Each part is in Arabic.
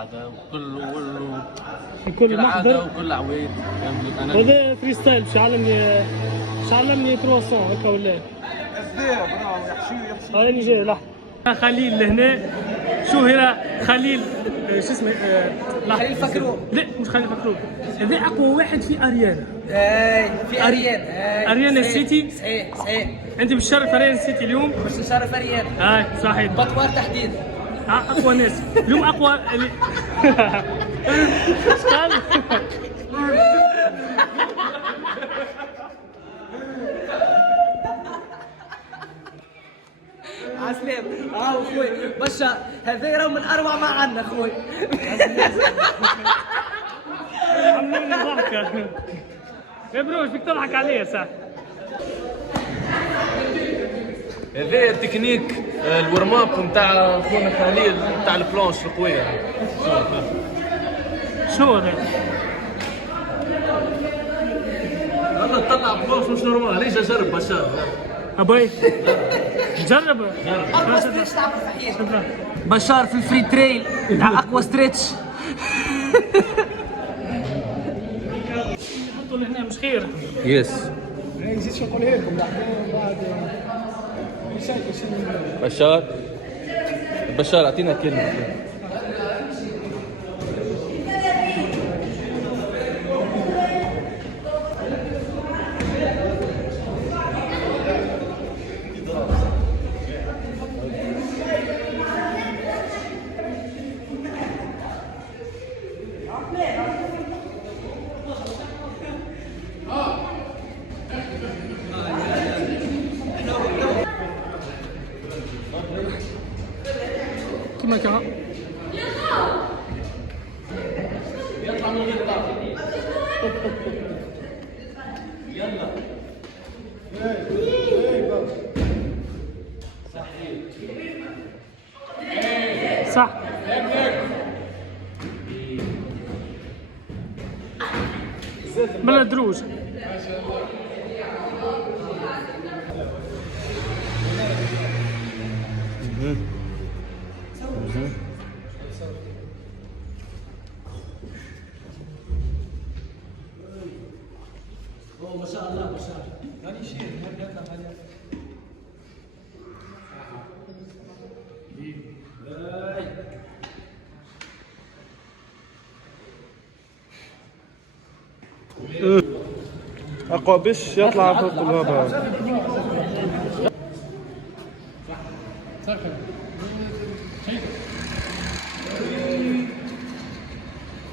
هذا كل محضر وكل عويد. هذا فري ستايل مش علمني كرواسون هكا ولا هاني جاي لحظة. خليل لهنا شهر خليل شو اسمه خليل فكرو. لا مش خليل فكرو، هذا اقوى واحد في اريانا. في اريان. اريانا السيتي. صحيح. انت بشرف اريانا السيتي اليوم. مش شرف اريان. صحيح. بطوار تحديد. اقوى ناس اليوم اقوى ايش قال؟ عسلام. اخوي بشار هذا راه من اروع ما عندنا اخوي. عملنا ضحكه يا بروش فيك تضحك عليا صح. هذا التكنيك الورم اب نتاع خونا خليل نتاع البلانش القويه. شنو هذا؟ والله تطلع بلانش مش نورمال. ليش اجرب بشار؟ ابوي جرب. بشار في الفري تريل تاع اقوى ستريتش. حطوا لهنا مش خير. يس نزيد شو نقول لكم بعد بشار اعطينا كلمه. كيما كان صح. بلا دروج. ما شاء الله ما شاء الله. غادي يشيل هذا غادي. اقوى باش يطلع فوق الهواء.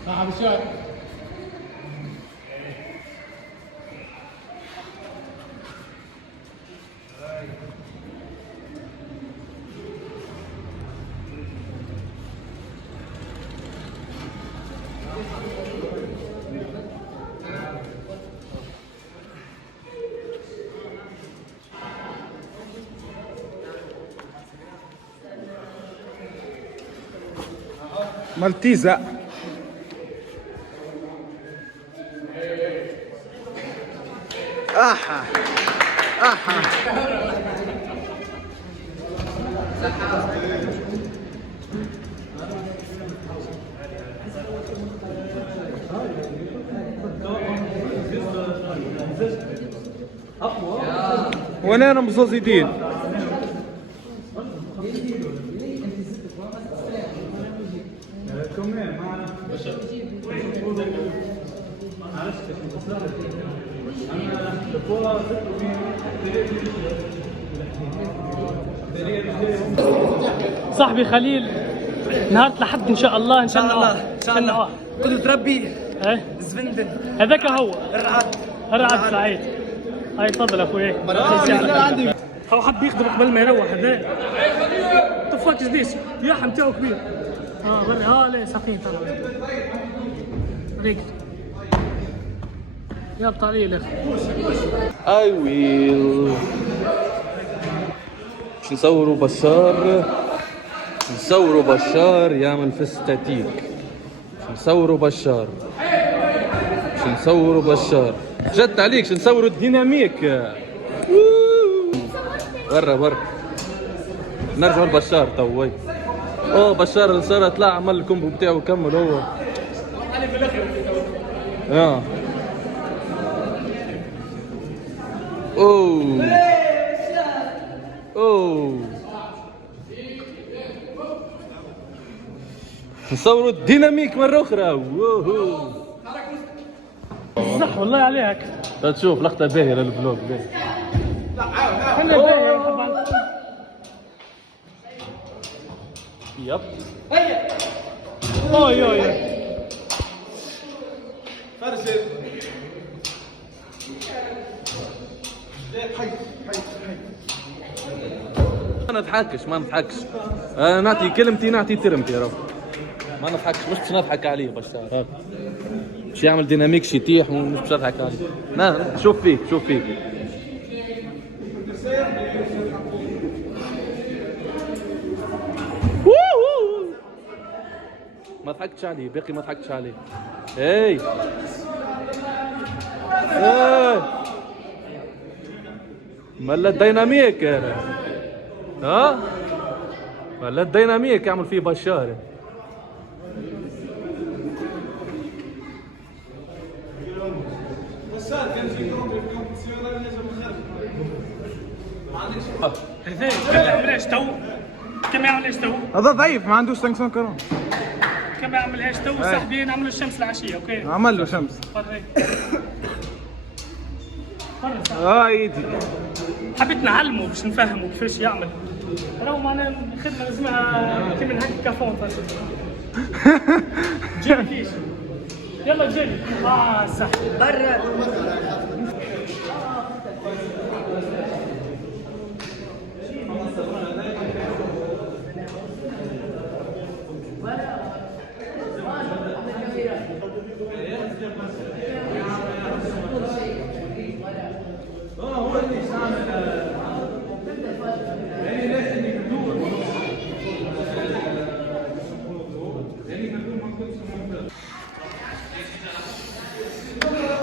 صاحب الشاي. مالتيزا احا وانا مزازيدين. صاحبي خليل نهار الأحد إن شاء الله. إن شاء الله قدرة ربي. الزبندل هذاك هو الرعد سعيد. هاي تفضل اخوي. هو حب يخدم قبل ما يروح. هذا طفاك جديش ياح نتاعو كبير. بري لا ساقين طلع ريك يا بطاريه الاخ. اي ويل باش نصوروا بشار يعمل في الستاتيك. نصوروا بشار جت عليك نصوروا الديناميك. برا نرجعوا لبشار توي. اوه بشار صار طلع عمل الكومبو بتاعه وكمل هو. اه اوه اوه نصوروا الديناميك مرة أخرى. ووهو صح والله عليك. تشوف لقطة باهية للفلوج باهي. خلينا باهي. يب اوي اوي ما نضحكش نعطي كلمتي نعطي ترمتي راهو. ما نضحكش مش نضحك عليه بشار. باش يعمل ديناميك شي يطيح ومش باش نضحك عليه. لا شوف فيك ما ضحكتش عليه باقي ما ضحكتش عليه. اي ملا الديناميك ها ملا الديناميك يعمل فيه بشار. هذا كم يعملهاش تو؟ كم يعملهاش تو؟ هذا ضعيف ما عندوش 500 كرون. كم يعملهاش تو صاحبي نعملوا الشمس العشيه اوكي؟ عمل له شمس. فري ايدي حبيت نعلمه باش نفهمه كيفاش يعمل. راهو معنا الخدمه لازمها كي من هكا كافون جيلي فيش يلا جيلي صح برا.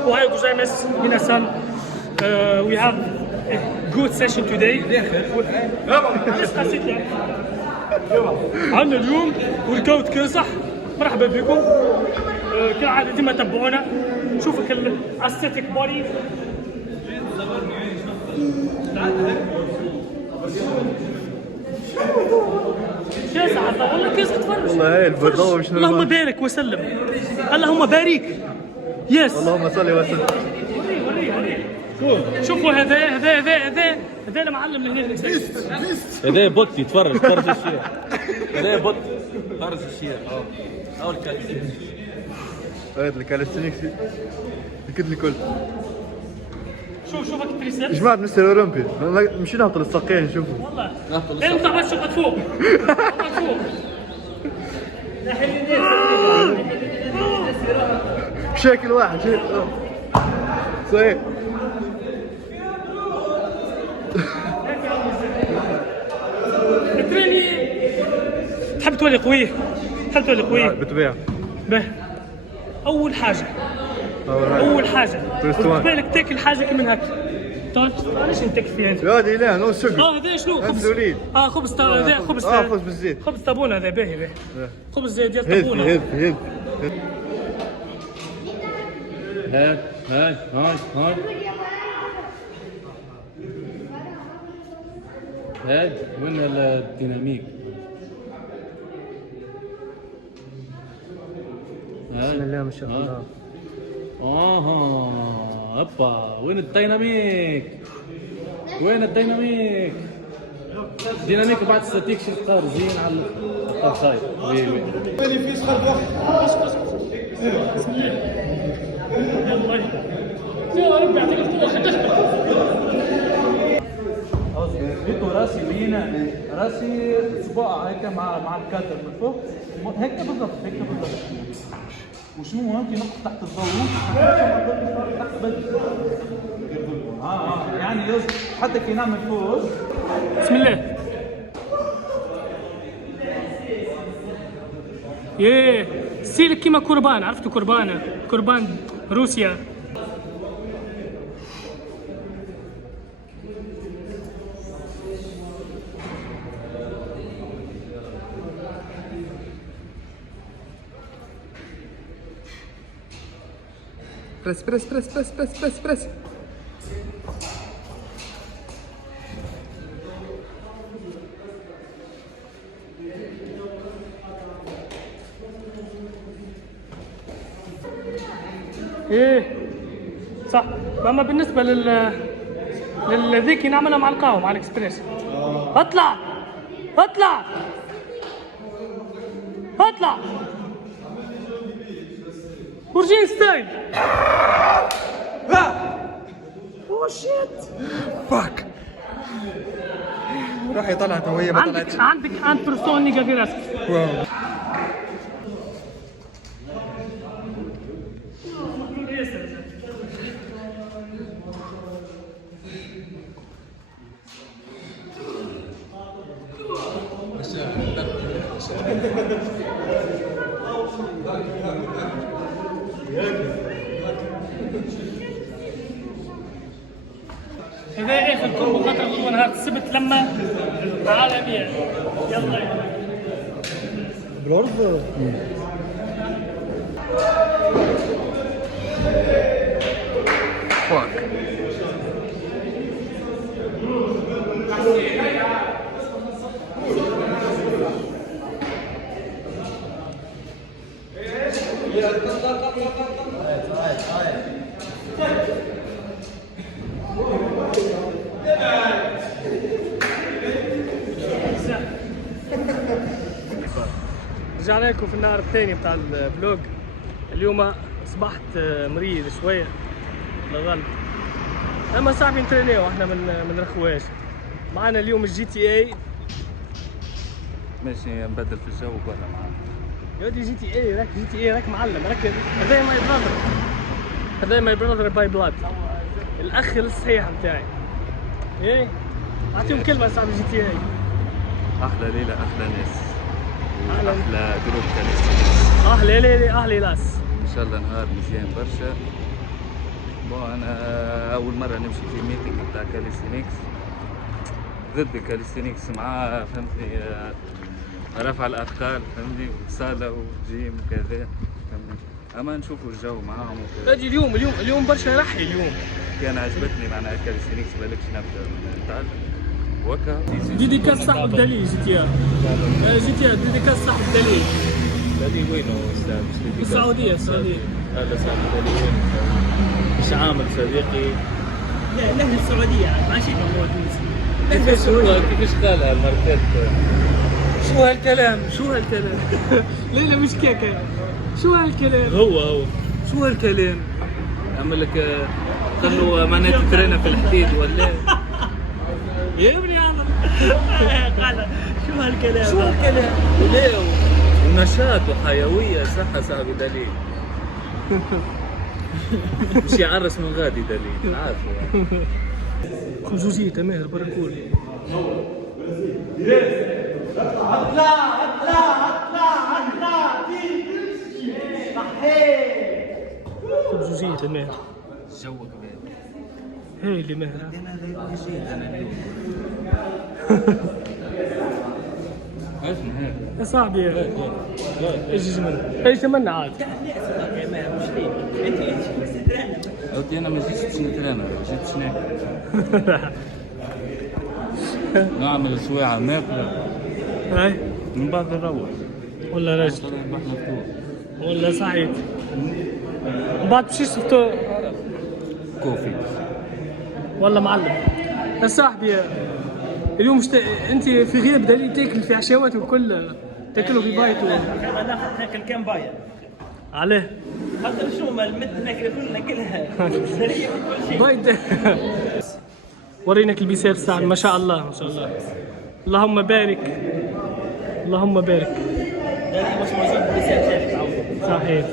Ohayou gozaimasu, minasan. We have a good session today. عندنا اليوم وركاوت كاسح. مرحبا بكم. كالعادة ديما تبعونا. نشوفك الاستيتيك بودي. كاسح والله كاسح تفرج. والله هاي البيضاوي مش نورمال. اللهم بارك وسلم. اللهم بارك. يس اللهم صل وسلم. شوفوا هذا المعلم اللي هنا. هذا بوت يتفرج الشيء. هذا بوت فرز الشيء. اول كالستنيكس. هذا الكالستنيكس كد الكل. شوفك التريسبس. جماعة مستر اولمبي مشينا نهبط للساقين شوفوا. والله. انت بس شوفك فوق. فوق. بشكل واحد صحيح. التريني تحب تولي قوي. بالطبيعة. به أول حاجة بالك تاكل حاجة كي من هكا. علاش نتاكل فيها انت؟ هذه لا نو سكر. هذا شنو خبز؟ انسولين. خبز هذا خبز. خبز بالزيت. خبز طابونة هذا باهي. خبز ديال هيلثي طابونة. هيلثي. هاي وين الديناميك؟ بسم الله ما شاء الله. هبا وين الديناميك؟ الديناميك بعد ستيك شفت زين على الطايف. يا رب يعطيك القوة. جبتوا راسي بينا راسي صباع هيك مع الكاتر من فوق هيك بالضبط. وشنو ممكن نقف تحت الضوء تحت بدء يعني حتى كي نعمل فوق. بسم الله. ستيل كيما كربان. عرفتوا كربان روسيا. بريس بريس بريس بريس بريس بريس بريس. ايه صح. اما بالنسبه للذيك نعملها مع القهوه مع الاكسبريس. اطلع اطلع اطلع ورجين ستايل. اوه شيت فاك. روحي طلعت وهي ما طلعتش. عندك انت بيرسوني جافيراسك. واو. هذا اخر كومبو خاطر هو نهار السبت لما عالميه. يلا بالعرض. فاك. رجعنا لكم في النهار الثاني بتاع الفلوج. اليوم اصبحت مريض شويه لغلب، اما صاحبي نترينيو احنا من رخواش. معنا اليوم الجي تي اي. ماشي نبدل في الجو وقعنا معاه. يا ودي جي تي اي راك جي تي اي راك معلم راك. هذا ماي براذر، هذا ماي براذر باي بلاد، الاخ الصحيح بتاعي. ايه اعطيهم كلمه صاحبي جي تي اي. احلى ليله احلى ناس أهلاً. احلى جروب كاليستينكس. اهلي ليلي اهلي لاس. ان شاء الله نهار مزيان برشا. انا اول مره نمشي في ميتنج بتاع كاليستينكس ضد الكاليستينكس مع فهمتني رفع الاثقال فهمتني وصاله وجيم وكذا فهمتني. اما نشوفوا الجو معاهم وكذا. اجي اليوم برشا رحي اليوم. كان عجبتني معناها كاليستينكس بالكش نبدا نتعلم وكا. ديديكاس صاحب دليل جي تي ار ديديكاس صاحب دليل. دليل وينه استاذ؟ في السعوديه. هذا صاحب دليل مش عامل صديقي. لا نهل السعوديه ماشي موجود. كيفاش قالها المركات؟ شو هالكلام لا مش كيكه. شو هالكلام هو شو هالكلام عمل لك قال له معناتها ترينا في الحديد ولا يا ابني هذا قال شو هالكلام لا ونشاط وحيويه صح صاحبي دليل. مش يعرس من غادي دليل عارفه. خصوصية ماهر بركول. خصوصية ماهر. جوك بعيد. هي اللي ماهر. اسمع هيك يا صاحبي ايش تمنى عاد. مش ليك انت قلت انا ما جيتش نترينا جيت ناكل. نعمل سواعة ناكل هاي من بعد نروح ولا رجل بحنا فطور ولا سعيد وبعد بشيش فطور كوفي ولا معلم. يا صاحبي اليوم انت في غياب دليل تاكل في عشاوات والكل تاكلوا في بايت ناخذ ناكل كم باية عليه خاطر شو ما المد ناكل كل ناكلها سريع كل شيء بايت. ورينك البيسات الساعة ما شاء الله ما شاء الله. اللهم بارك اللهم بارك. هذه مش موجود بسبب صحيح.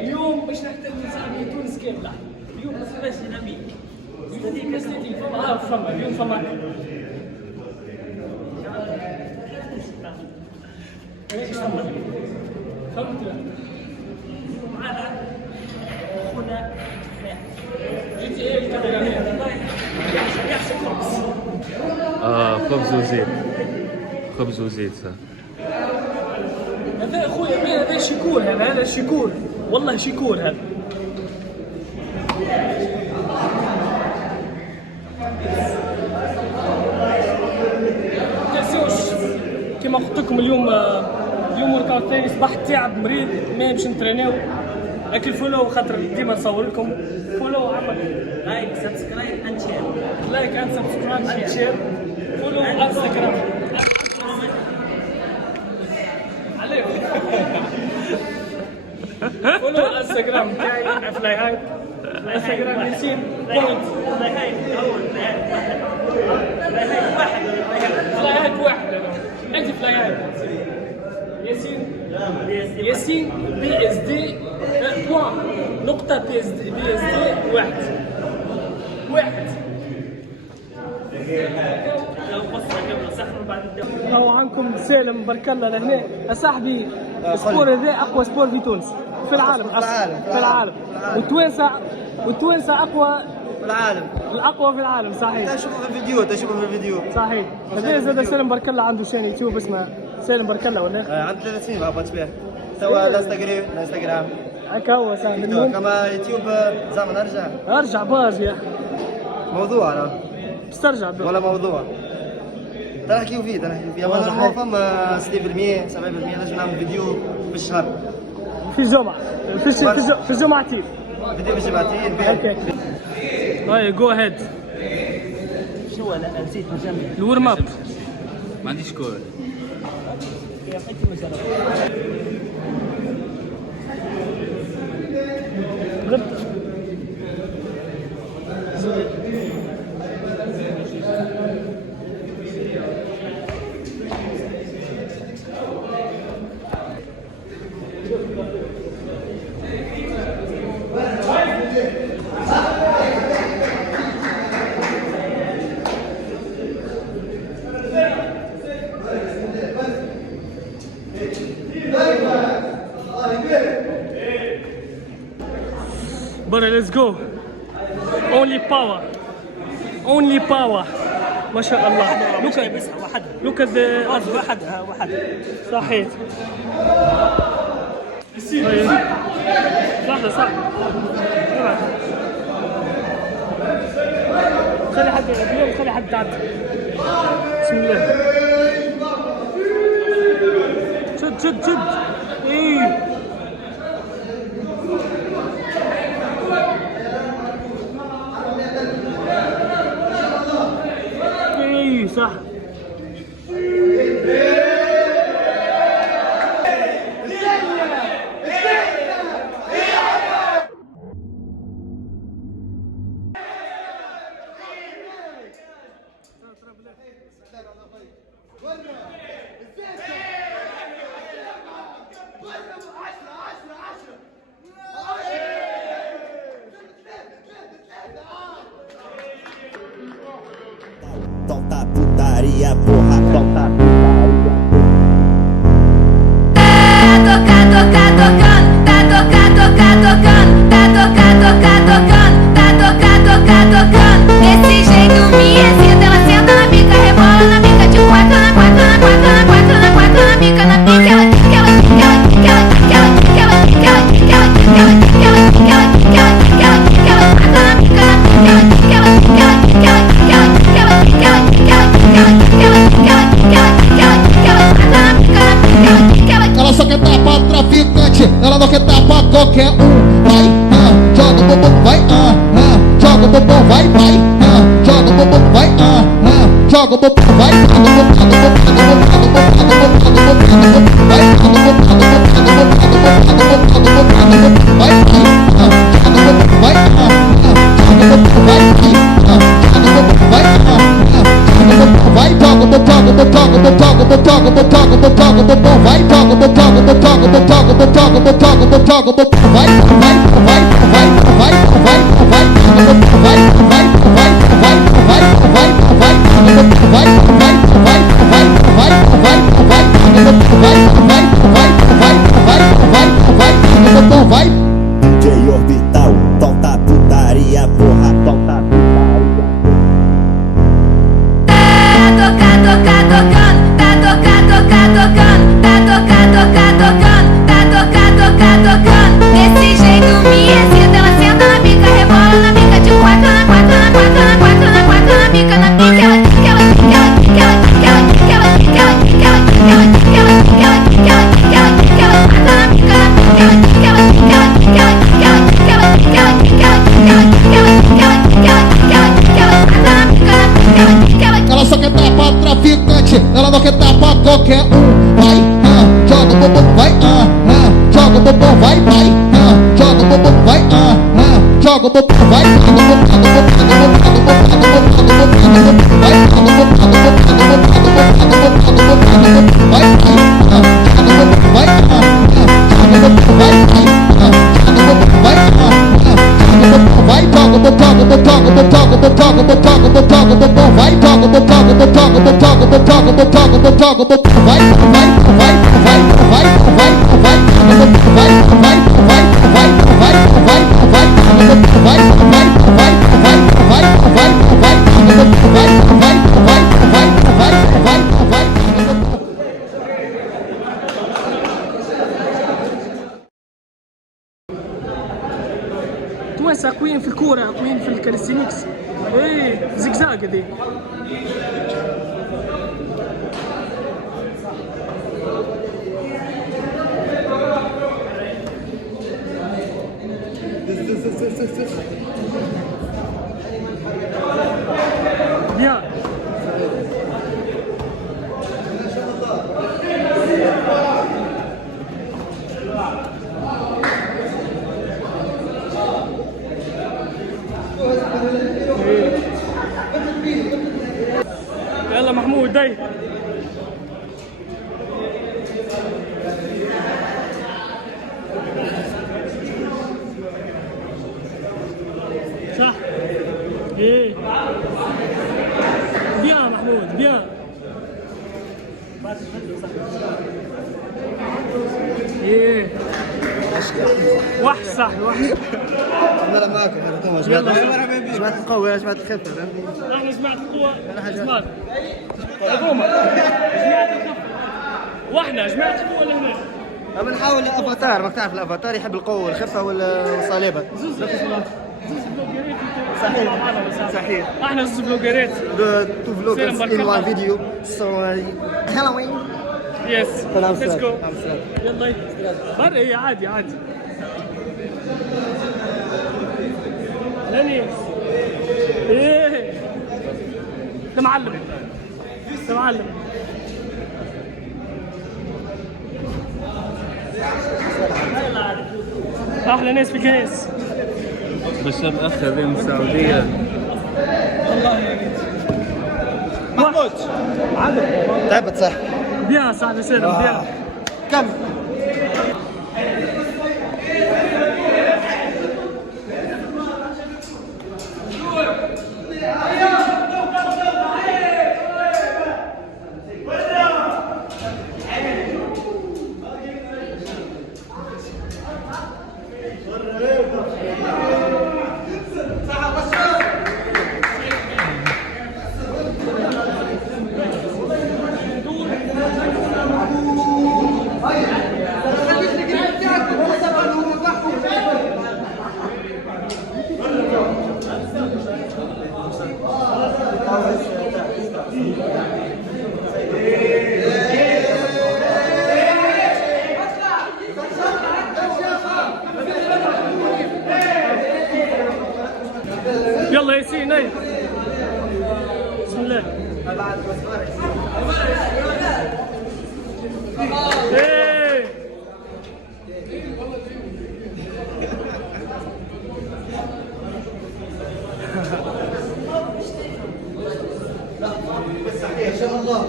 اليوم باش نحتل صاحبي تونس كاملة. اليوم بس نبي استديك استديك فما اليوم فما فهمت معنا اخونا جي تي اي كاميرا يحسب خمس خبز وزيت خبز وزيت هذا اخويا هذا شيكور هذا شيكور والله شيكور هذا تنسوش كما قلت لكم اليوم وركاوت ثاني صباح تعب مريض ما باش نترينيو اكل فولو خاطر ديما نصور لكم فولو عمل لايك سبسكرايب اند شير. لايك اند سبسكرايب اند شير فولو انستغرام عليك فولو انستغرام تاعي فلاي هاي انستغرام ياسين بوينت فلاي هاي اول فلاي هاي واحد فلاي هاي واحد انت فلاي هاي ياسين بي اس دي بوان نقطة بي اس دي واحد راهو عندكم سالم بارك الله لهنا صاحبي السبور هذا اقوى سبور في تونس في العالم اصلا في العالم والتوانسه اقوى في العالم الاقوى في العالم صحيح تشوفوا في الفيديو صحيح هذا زاد سالم بارك الله عنده شان يوتيوب اسمه سالم بارك الله ولا عنده 3 سنين ما عبطش بيه توا الانستغرام هكا هو صاحبي المهم كما يوتيوب زعما ارجع باز يا موضوع انا تسترجع ولا موضوع تنحكيو فيه اما فما 60% 70% نجم نعمل فيديو في الشهر في الجمعة في الجمعتين فيديو في الجمعتين اوكي هاي جو هيد شو انا نسيت نجمع الورم اب ما عنديش كورة برا ليتس جو اونلي باور ما شاء الله لوك وحدها صحيح لحظة صح خلي حد اليوم خلي حد تعدي بسم الله شد ايه ايه صح Solta putaria, porra, solta putaria. Tá tocando, tá tocando. Desse jeito me excita, ela senta na pica, rebola na pica, de quatro na pica, na pica, Ela só quer dar pra traficante, ela não quer dar pra qualquer Vai, joga o bumbum, vai, joga o bumbum, vai, joga o bumbum, vai, joga o bumbum, vai, vai. DJ Orbital, solta putaria, porra, solta putaria. tá tocando. toca, toca, toca, toca, toca, vai, toca, toca, toca, toca, toca, toca, toca, toca, toca, vai, vai, vai, vai, vai, vai, vai, vai, vai, توسع كوين في الكورة كوين في الكاليستينكس ايه زقزاق دي بيان يلا محمود داي صح ايه بيان محمود بيان ايه وحش صح وحش انا معاكم انا جماعه القوه يا جماعه الخفه فهمتني. احنا جماعة القوة جماعة الحكومة جماعة الخفة واحنا جماعة القوة اللي هنا اما نحاول الافاتار ما تعرف الافاتار يحب القوه والخفه والصلابه. زوز بلوجرات صحيح احنا زوز بلوجرات تو فلوجرز ان وان فيديو سو هالوين يس سلام ليتس جو سلام. يلا برا هي عادي عادي لاني ايه ده معلم ده معلم احلى ناس في كنيس بشار اخ بين السعوديه. محمود تعبت صح بيان صاحبي سالم بيان كم يلا ياسين اي بسم الله ايه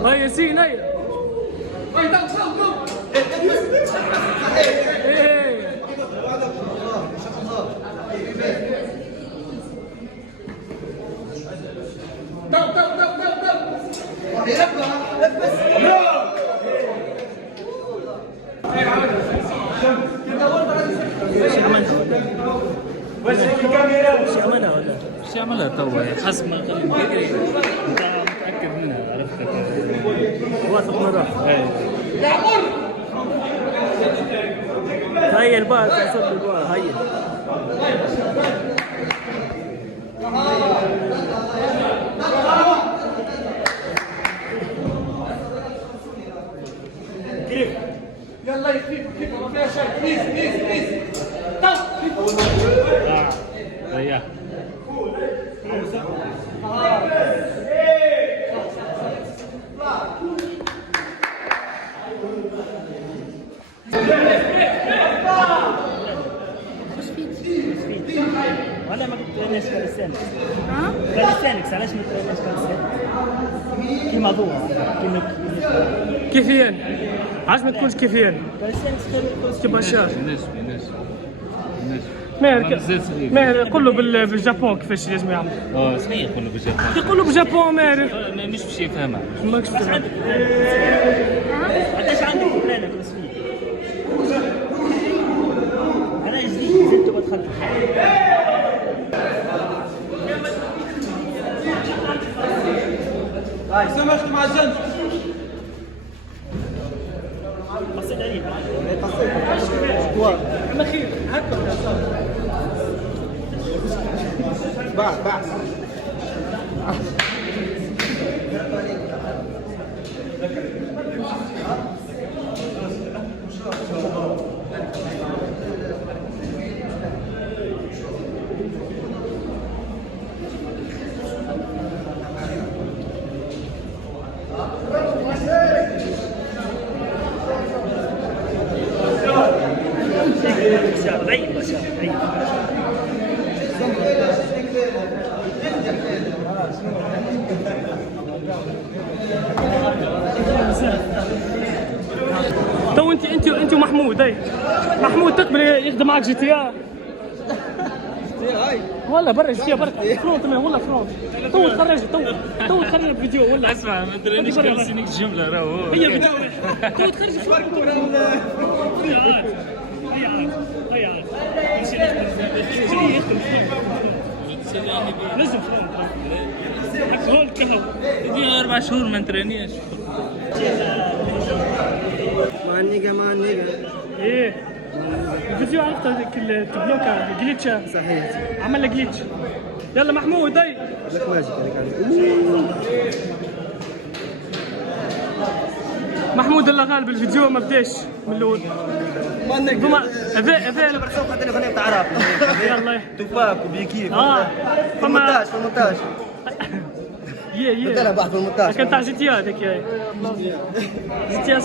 هاي ياسين اي ايه شو يعملها توا حسب ما قال بكري انت متاكد منها عرفتك واثق من روحك هيا الباص يصب الباص هيا يلا يكفيك كيف ما فيها شيء بليز بليز بليز ريح ولا ما تترينيش كاليستانكس كاليستانكس علاش ما تترينيش كاليستانكس كيما ضوء كيفيا علاش ما تكونش كيفيا كاليستانكس كيما شاف نسبي ماهر قول له بالجابون كيفاش لازم يعمل. صحيح كله بالجابون. يقول له بالجابون ماهر. مش باش يفهمها. ماكش تفهم. قداش عندك فلانك رسمي؟ انا جديد زدت ودخلت. هاي سمحت مع الجنب. قصيت عليك. خير هكا بعد تو انت ومحمود. اي محمود تقبل يخدم معك جي تي ار. والله برا جي تي ار برا فرونت والله فرونت. تو تخرج فيديو ولا اسمع ما درينيش كاليسينيك جمله راهو هي فيديو تو تخرج هي عاد لازم فرونت هول كهو يدير 4 شهور ما نترينيش. مع النيجا ايه الفيديو عرفت هذيك البلوكا جليتشا صحيح. عمل له جليتش. يلا محمود اي لك ماجيك هذيك. محمود اللي غالب الفيديو ما بداش من الاول. هذا انا برسوق حتى الاغنيه بتاع عرب. يلا توباك وبيكيف. في المونتاج. قلت لها بعد في المونتاج. كان تاع جي تي ار هذيك جي تي ار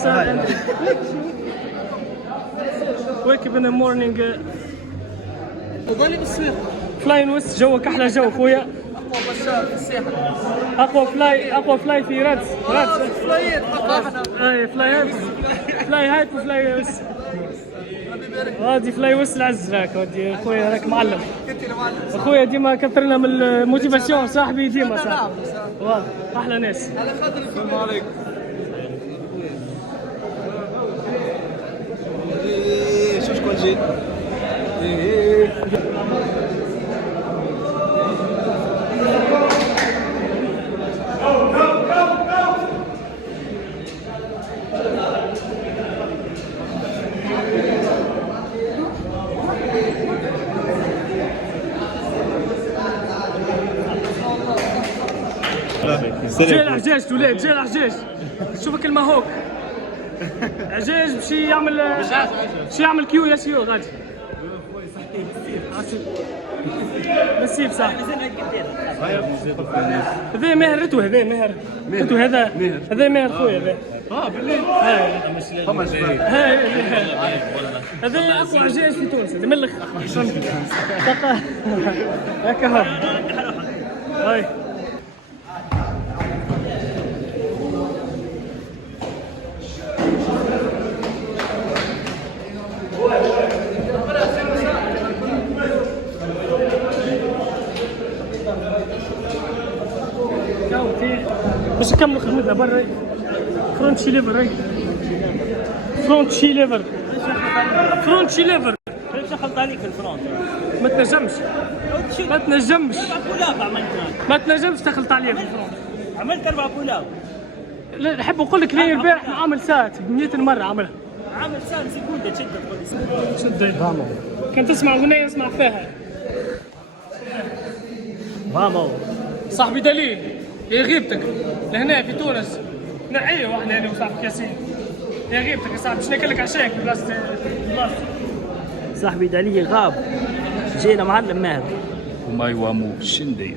wake up in the morning. وظلي بالسويق. فلاين ويست جوك احلى جو خويا. اقوى بشار في الساحل. اقوى فلاي في رادس. فلايات احنا. اي فلاي هايت وفلاي ويست. هادي فلاي ويست العز راك ودي خويا راك معلم. اخويا ديما كثر لنا من الموتيفاسيون صاحبي ديما صاحبي. والله احلى ناس. على خاطر السلام عليكم. شو شكون جيت؟ جاي العجاج ولاد جاي العجاج. شوفك المهوك عجاج بشي يعمل كيو يا سيو غادي نسيب صح. هذا ماهر رتو هذا ماهر رتو هذا ماهر خويا هذا. بالليل هذا اقوى عجاج في تونس هذا ملخ هكا هاي. باش نكملوا خدمتنا برا. فرونتشي ليفر كيف شخلط عليك الفرونت؟ ما تنجمش تخلط عليه في الفرونت. عملت 4 بولاو. لا نحب نقول لك لي البارح عامل ساعة 100 مرة عاملها. عامل ساعة سكوندة تشد شد كان تسمع أغنية اسمع فيها فامو صاحبي دليل هي غيبتك لهنا في تونس نعيه واحنا انا وصاحبك ياسين. هي غيبتك يا صاحبي باش ناكلك عشاك في بلاصة صاحبي دليل غاب جينا معلم ماهر وما يوامو شندير.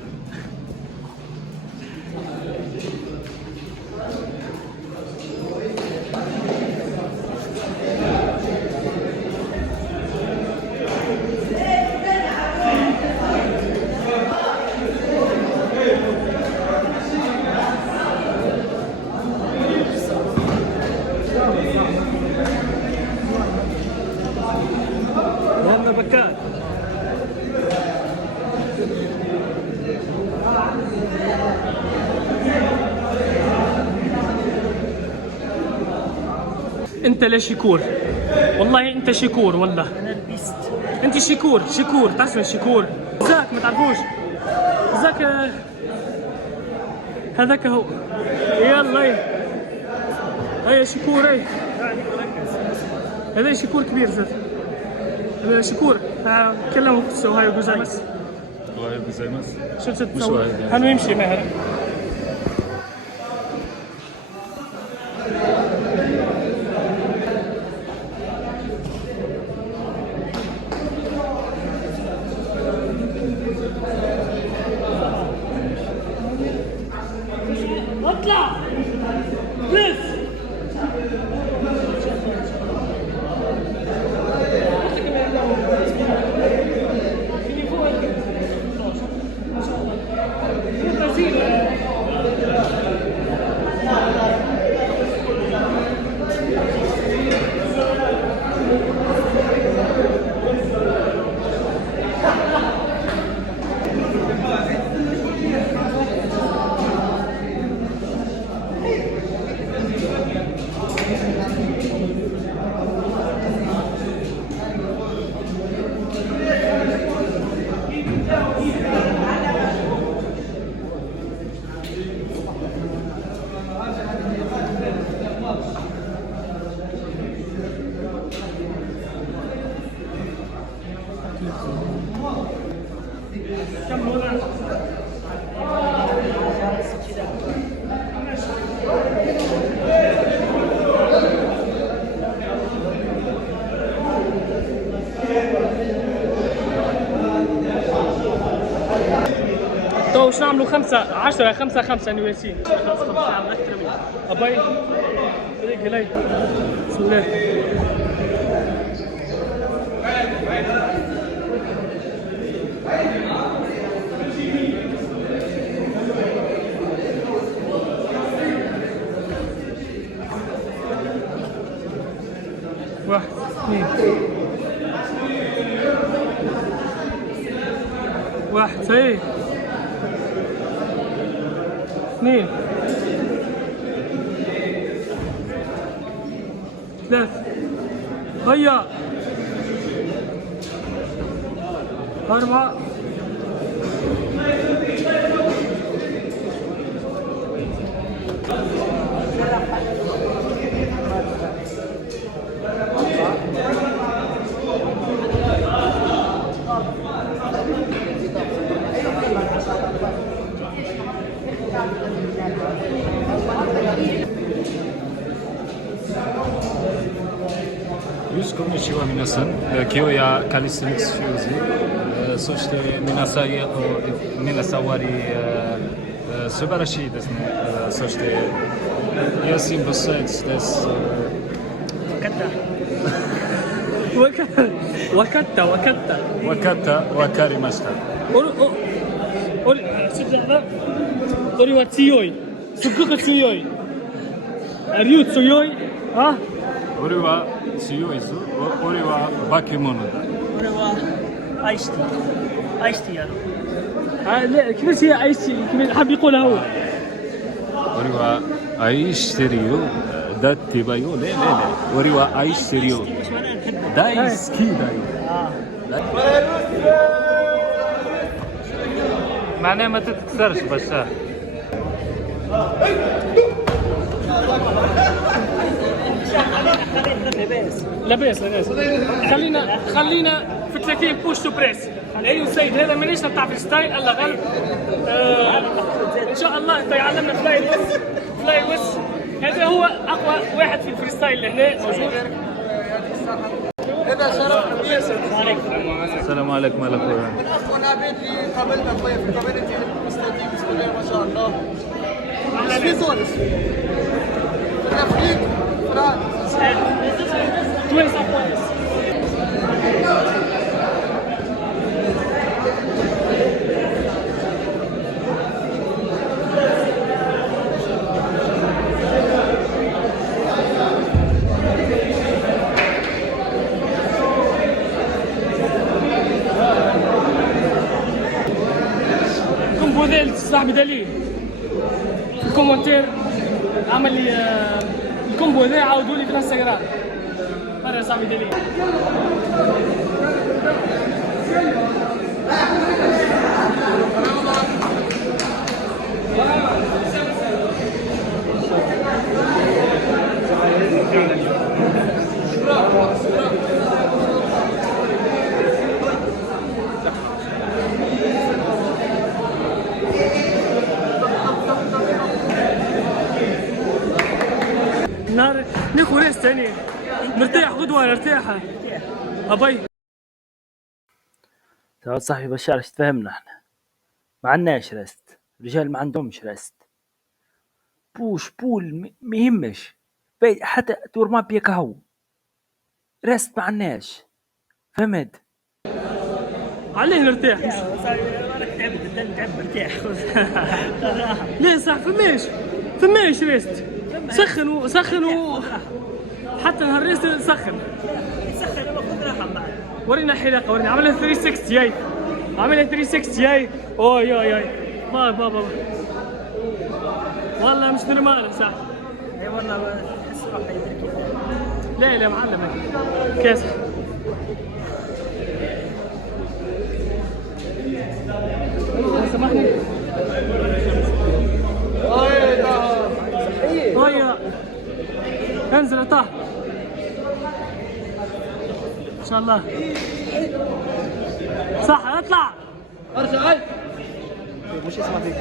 يلا بكات انت لا شكور، والله انت شكور والله. انا لبست. انت شكور، شكور تعرف شكور. زاك ما تعرفوش زاك، هذاك هو. يلا هيا شكور. هذا شكور كبير زاد. هذا شكور كلمه قصه وهاي جوزامس. وهاي جوزامس. شو تسوي؟ هنو يمشي مهر. اطلع بس. تو شو نعملوا 5 10 5 5 انو ياسين 5 نعمل اكثر من ابي هيك هلاي. بسم الله. واحد اثنين واحد صحيح اثنين ثلاث هيا أربعة Konnichiwa minasan, Kyoya Calisthenics Fuzi, そして皆さんわり素晴らしいですね。そしてヤシンブサイズです。わかったわかりました。俺は強い、すっごく強い。リュウ強い？あ？俺は強いぞ。俺は化け物だ。俺は愛してやる。لا كيفاش هي عايشتي؟ حاب يقولها هو. 俺は愛してるよ。だってばよ。ね。俺は愛してるよ。大好きだよ。معناه ما تتكسرش بشار. لاباس خلينا في 30 بوش تو بريس. ايوه سيد هذا مانيش نتاع في ستايل الا غلب. ان شاء الله يعلمنا فلاي وس. هذا هو اقوى واحد في الفريستايل لهنا موجود. هذا شرف كبير. السلام عليكم ورحمة الله. من اقوى العباد اللي قابلنا خويا في الكوميونتي المستضيف بسم الله ما شاء الله. مش في تونس. في الافريق فرنسا. تونس أقوى. صاحبي دليل في الكومنتير عمل لي الكومبو ذا عاودوا لي في الانستغرام. مرة صاحبي دليل. نار ناخذ ريست ثاني نرتاح غدوه نرتاح ابي. ترى صاحبي بشار ايش تفهمنا احنا ما عندناش ريست، الرجال ما عندهمش ريست، بوش بول ما يهمش حتى تور ما بيك هو ريست ما عندناش، فهمت؟ عليه نرتاح. تعب ارتاح. ليه صح فماش ريست. سخن حتى نهار ريست سخن ورينا حلاقه ورينا عملها 360 هاي عملها 360 هاي اوي بابا والله مش نورمال صح. اي والله تحس روحي لا معلم كاسح. سامحني هيا انزل يا طه ان شاء الله صح. اطلع ارجع هاي مش اسمع فيك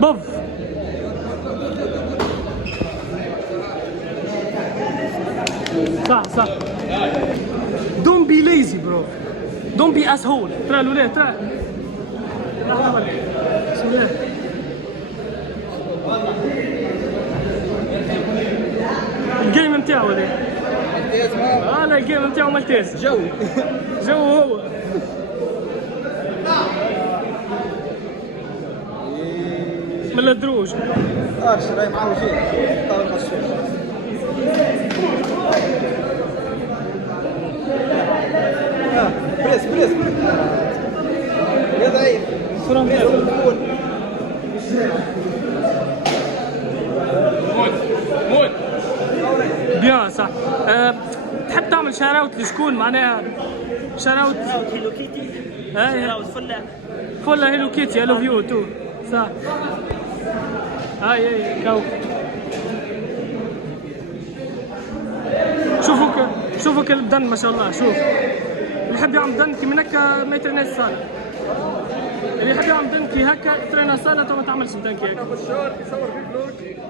بف صح don't be lazy bro don't be asshole. ترى الولاد ترى بسم الله. الجيم نتاعو هذا لا الجيم نتاعو مالتيز جو هو من الدروج راي معوجين طاول مشهور بريس يا ضعيف موت بيان صح. تحب تعمل شاراوت لشكون معناها شاراوت هيلو كيتي شاراوت فله هيلو كيتي هلو فيو تو صح. هاي كو شوفوك البدن ما شاء الله. شوف اللي يحب يعمل بدن كي من هكا ما يتريناش صالة، اللي يحب يعمل بدن كي هكا يترينا صالة تو ما تعملش بدن كي هكا.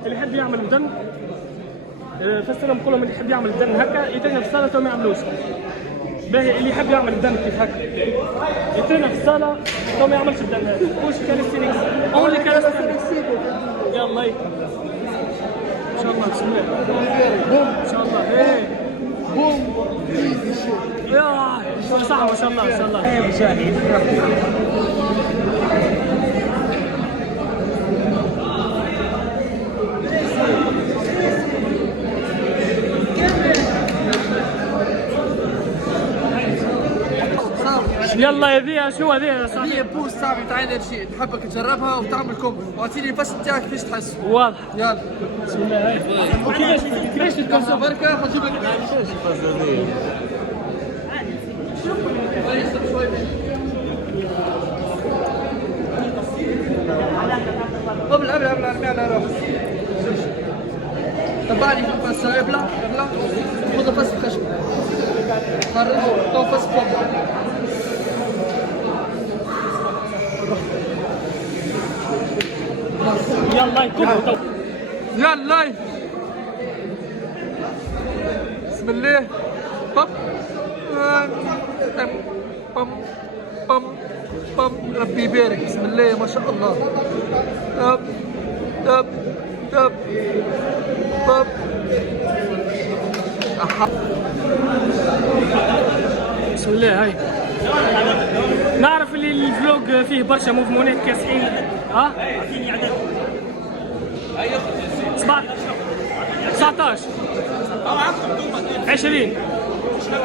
اللي يحب يعمل بدن فسرهم كلهم اللي يحب يعمل بدن هكا يترينا في الصالة تو ما يعملوش. باهي اللي يحب يعمل بدن كيف هكا يترينا في الصالة تو ما يعملش بدن هكا. وش كاليستينكس اونلي كاليستينكس. يلا ان شاء الله بسم الله ان شاء الله. ايه بوم يا صح ما شاء الله ما شاء الله. يلا يا ذي شو هذي صاحبي؟ هي بوست صاحبي تاع انرجي نحبك تجربها وتعمل كومبو واعطيني البس نتاعك كيفاش تحس. واضح يلا بسم الله. كيفاش تتكسر بركه حنجيب لك قبل ارمي على روح تبعني بس ابلع خذ بس الخشب خرج تو بس كومبو. يلا يكون يلا بسم الله. بم بم بم بم ربي يبارك بسم الله ما شاء الله. دب دب دب بم بسم الله. هاي نعرف اللي الفلوج فيه برشا موفمونات كاسحين. ها 19 20 19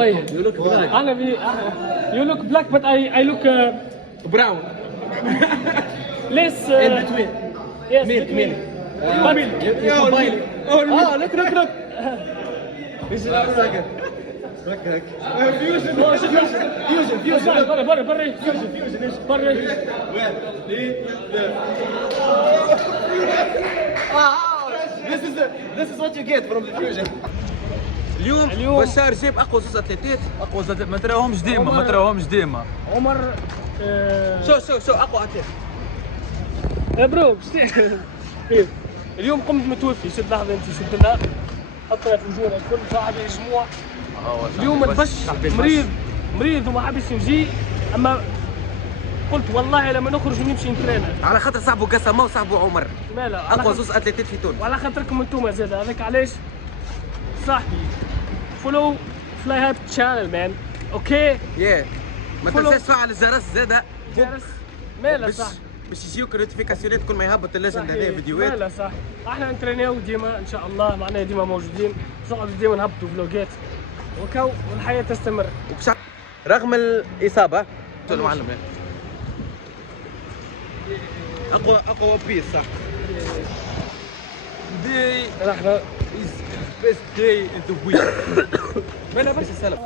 مبيض. انا يو لوك بلاك بت اي لوك براون. ليس In between. يس ميلك. لوك. ايش الأمر؟ ركك. فيوجن. برا This is what you get from the fusion. اليوم بشار جاب اقوى زوز اتليتات. ما تراوهمش ديما. عمر شو اقوى اتليت. يا برو اليوم قمت متوفي. شد لحظه انت شد لها حطها في الجوره كل صاحب اسبوع. اليوم البش مريض وما حبش يجي، اما قلت والله لما نخرج ونمشي نترينا على خاطر صاحبه قسمه وصاحبه عمر. مالا اقوى زوز اتليتات في تونس. وعلى خاطركم انتم زاد هذاك علاش صاحبي فولو فلاي هايب تشانل مان. اوكي ما تنساش تفعل الجرس زاده. جرس مالا صح باش يجيوك نوتيفيكاسيونات كل ما يهبط الليجند هذا فيديوهات. مالا صح. احنا نترينيو ديما ان شاء الله، معناها ديما موجودين، باش نقعدوا ديما نهبطوا فلوجات وكو والحياه تستمر. رغم الاصابه المعلم اقوى بيس صح. دي احنا is best day in the week. مالا باش السلام.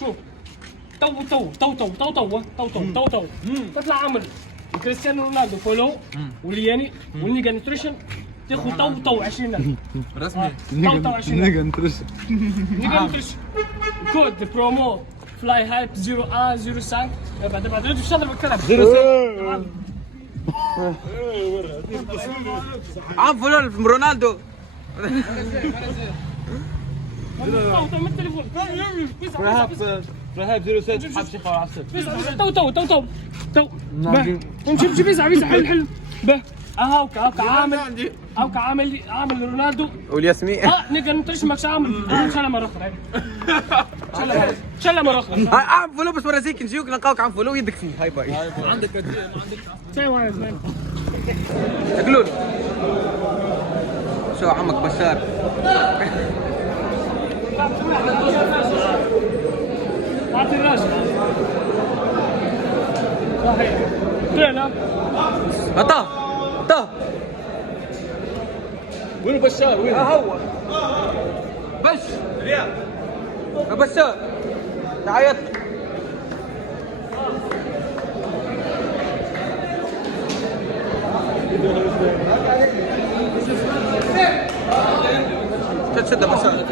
شوف تو تطلع عمل كريستيانو رونالدو فولو ولياني والنيجا نيوتريشن تاخذ تو 20 رسمي. تو 20 نيجا نيوتريشن كود برومو فلاي هايب 0105 بعد انت في الشهر بكتب 05 عم فلان رونالدو. تو من التليفون رهاب 06 حاب شيخ عسل. تو نمشي فيزا حلو به هاوك عامل رونالدو والياسمين نقدر نترش ماكش عامل ان شاء الله مره اخرى ان شاء الله مره اخرى عم فلو بس مرازيك نجيوك نلقاوك عم فلو يدك فيه. هاي باي عندك قد ايه ما عندك زمان قولوا شو عمك بشار. اعطي الراجل صحيح طلعنا طه وين بشار وين؟ هو بش رياض بشار تعيط. شد بشار.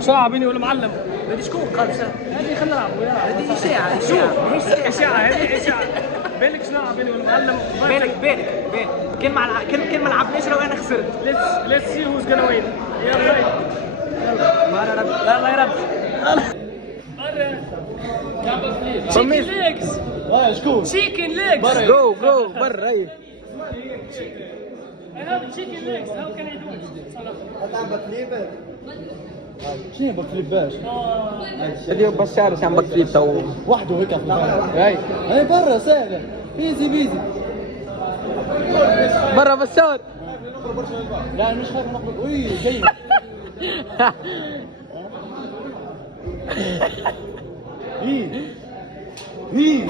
بسرعة بيني ولا معلم بدي شكون قال هذه خلينا نلعب هذه إشاعة بالك شنو نلعب بيني ولا معلم بالك كل ما لعبناش لو انا خسرت. let's see who's gonna win. يلا يلا يا رب. chicken legs شكون؟ chicken legs جو برا هي. I have chicken legs. How can I do it? شنو بكليباش؟ اليوم بشار عم بكليب تو وحده هيك في البحر. هاي برا سهله ايزي بيزي. برا بشار. لا مش خايف نقبل. جاي ايه